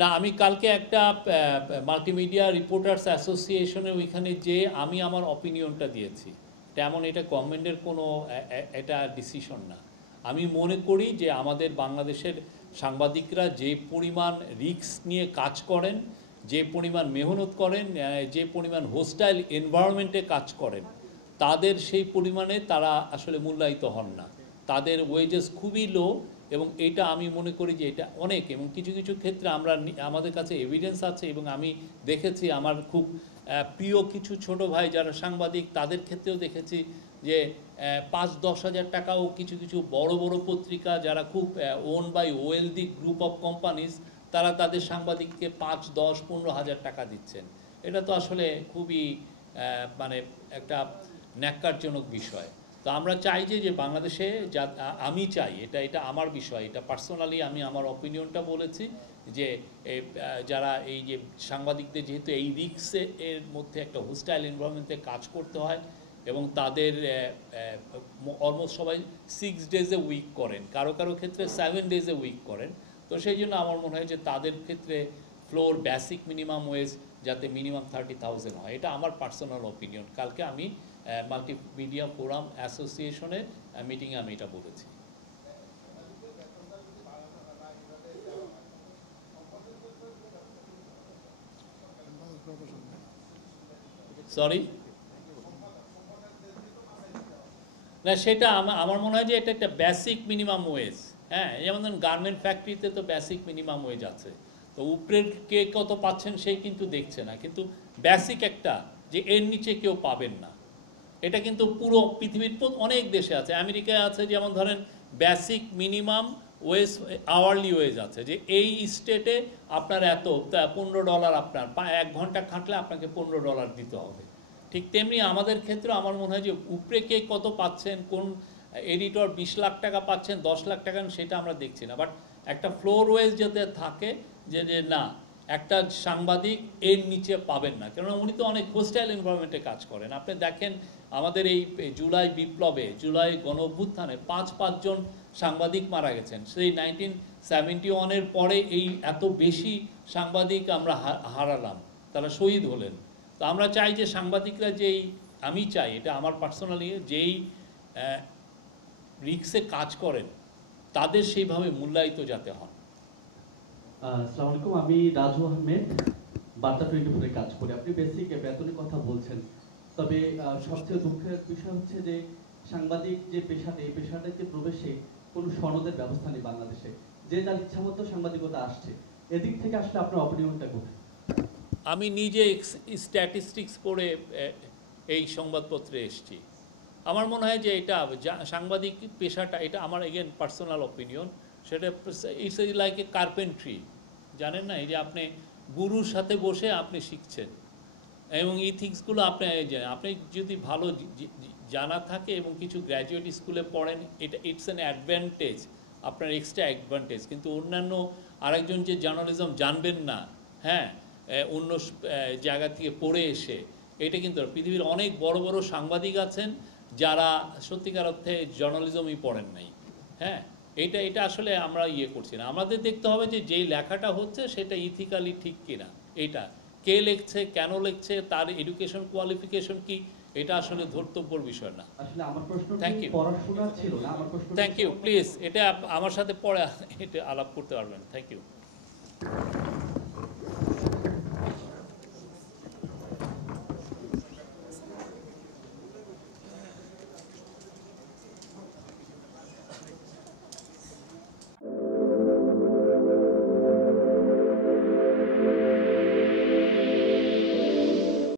না, আমি কালকে একটা মাল্টিমিডিয়া রিপোর্টার্স অ্যাসোসিয়েশনে ওইখানে যে আমি আমার অপিনিয়নটা দিয়েছি। তেমন এটা গভর্নমেন্টের কোনো এটা ডিসিশন না। আমি মনে করি যে আমাদের বাংলাদেশের সাংবাদিকরা যে পরিমাণ রিস্ক নিয়ে কাজ করেন, যে পরিমাণ মেহনত করেন, যে পরিমাণ হোস্টাইল এনভায়রনমেন্টে কাজ করেন, তাদের সেই পরিমাণে তারা আসলে মূল্যায়িত হন না। তাদের ওয়েজেস খুবই লো, এবং এটা আমি মনে করি যে এটা অনেক, এবং কিছু কিছু ক্ষেত্রে আমাদের কাছে এভিডেন্স আছে, এবং আমি দেখেছি আমার খুব প্রিয় কিছু ছোট ভাই যারা সাংবাদিক, তাদের ক্ষেত্রেও দেখেছি যে 5-10 হাজার টাকাও কিছু কিছু বড় বড় পত্রিকা যারা খুব own by wealthy group of companies, তারা তাদের সাংবাদিককে 5-10-15 হাজার টাকা দিচ্ছেন। এটা তো আসলে খুবই মানে একটা ন্যাক্কারজনক বিষয়। তো আমরা চাই যে বাংলাদেশে আমি চাই, এটা আমার বিষয়, এটা পার্সোনালি আমি আমার অপিনিয়নটা বলেছি যে যারা এই যে সাংবাদিকদের যেহেতু এই রিস্কে এর মধ্যে একটা হোস্টাইল এনভায়রনমেন্টে কাজ করতে হয়, এবং তাদের অলমোস্ট সবাই 6 ডেজে উইক করেন, কারো কারো ক্ষেত্রে 7 ডেজে উইক করেন। তো সেই জন্য আমার মনে হয় যে তাদের ক্ষেত্রে ফ্লোর বেসিক মিনিমাম ওয়েজ যাতে মিনিমাম 30,000 হয়, এটা আমার পার্সোনাল অপিনিয়ন। কালকে আমি মাল্টিমিডিয়া ফোরাম অ্যাসোসিয়েশনের মিটিংয়ে আমি এটা বলেছি। সরি, না সেটা আমার মনে হয় যে এটা একটা বেসিক মিনিমাম ওয়েজ। হ্যাঁ, যেমন ধরুন গার্মেন্ট ফ্যাক্টরিতে তো বেসিক মিনিমাম ওয়েজ আছে, তো উপরের কে কত পাচ্ছেন সেই কিন্তু দেখছে না, কিন্তু বেসিক একটা যে এর নিচে কেউ পাবেন না, এটা কিন্তু পুরো পৃথিবীর অনেক দেশে আছে। আমেরিকায় আছে যেমন ধরেন basic minimum wedge, hourly wedge আছে, যে এই স্টেটে আপনার এত $15 আপনার 1 ঘন্টা খাটলে আপনাকে $15 দিতে হবে। ঠিক তেমনি আমাদের ক্ষেত্রে আমার মনে হয় যে উপরে কে কত পাচ্ছেন, কোন এডিটর 20 লাখ টাকা পাচ্ছেন, 10 লাখ টাকা, সেটা আমরা দেখছি না, বাট একটা ফ্লোর ওয়েজ যাতে থাকে যে না একটা সাংবাদিক এর নিচে পাবেন না, কেননা উনি তো অনেক হোস্টাইল এনভায়রনমেন্টে কাজ করেন। আপনি দেখেন আমাদের এই জুলাই বিপ্লবে, জুলাই গণ অভ্যুত্থানে 5 জন সাংবাদিক মারা গেছেন। সেই 1971-এর পরে এই এত বেশি সাংবাদিক আমরা হারালাম, তারা শহীদ হলেন। তো আমরা চাই যে সাংবাদিকরা আমি চাই, এটা আমার পার্সোনালি, যেই রিক্সে কাজ করেন তাদের সেইভাবে মূল্যায়িত যাতে হন। আসসালামু আলাইকুম, আমি রাজু আহমেদ, বার্তা 24-এ কাজ করি। আপনি বেসিক বেতনের কথা বলছেন, তবে সবচেয়ে দুঃখের বিষয় হচ্ছে যে সাংবাদিক যে পেশাটা, এই পেশাটাতে প্রবেশে কোনো সনদের ব্যবস্থা নেই বাংলাদেশে, যে যার ইচ্ছা মতো সাংবাদিকতা আসছে। এদিক থেকে আসলে আপনার অপিনিয়নটা কোথায়? আমি নিজে স্ট্যাটিস্টিক্স পড়ে এই সংবাদপত্রে এসেছি। আমার মনে হয় যে এটা সাংবাদিক পেশাটা, এটা আমার এগেন পার্সোনাল অপিনিয়ন, সেটা ইটস লাইক এ কার্পেন্ট্রি। জানেন না, এই যে আপনি গুরুর সাথে বসে আপনি শিখছেন, এবং ইথিক্সগুলো আপনি যদি ভালো জানা থাকে এবং কিছু গ্র্যাজুয়েট স্কুলে পড়েন, এটা ইটস অ্যান অ্যাডভান্টেজ, আপনার এক্সট্রা অ্যাডভান্টেজ। কিন্তু অন্যান্য আরেকজন যে জার্নালিজম জানবেন না, হ্যাঁ, অন্য জায়গা থেকে পড়ে এসে, এটা কিন্তু পৃথিবীর অনেক বড় বড় সাংবাদিক আছেন যারা সত্যিকার অর্থে জার্নালিজমই পড়েন নাই। হ্যাঁ, এটা আসলে আমরা করছি না। আমাদের দেখতে হবে যে যেই লেখাটা হচ্ছে সেটা ইথিক্যালি ঠিক কিনা, এটা কে লিখছে, কেন লিখছে, তার এডুকেশন কোয়ালিফিকেশন কি, এটা আসলে ধর্তব্যর বিষয় না। আসলে আমার প্রশ্ন থ্যাংক ইউ, পড়াশোনা ছিল না, আমার প্রশ্ন। থ্যাংক ইউ, প্লিজ এটা আমার সাথে পরে এটা আলাপ করতে পারবেন। Thank you.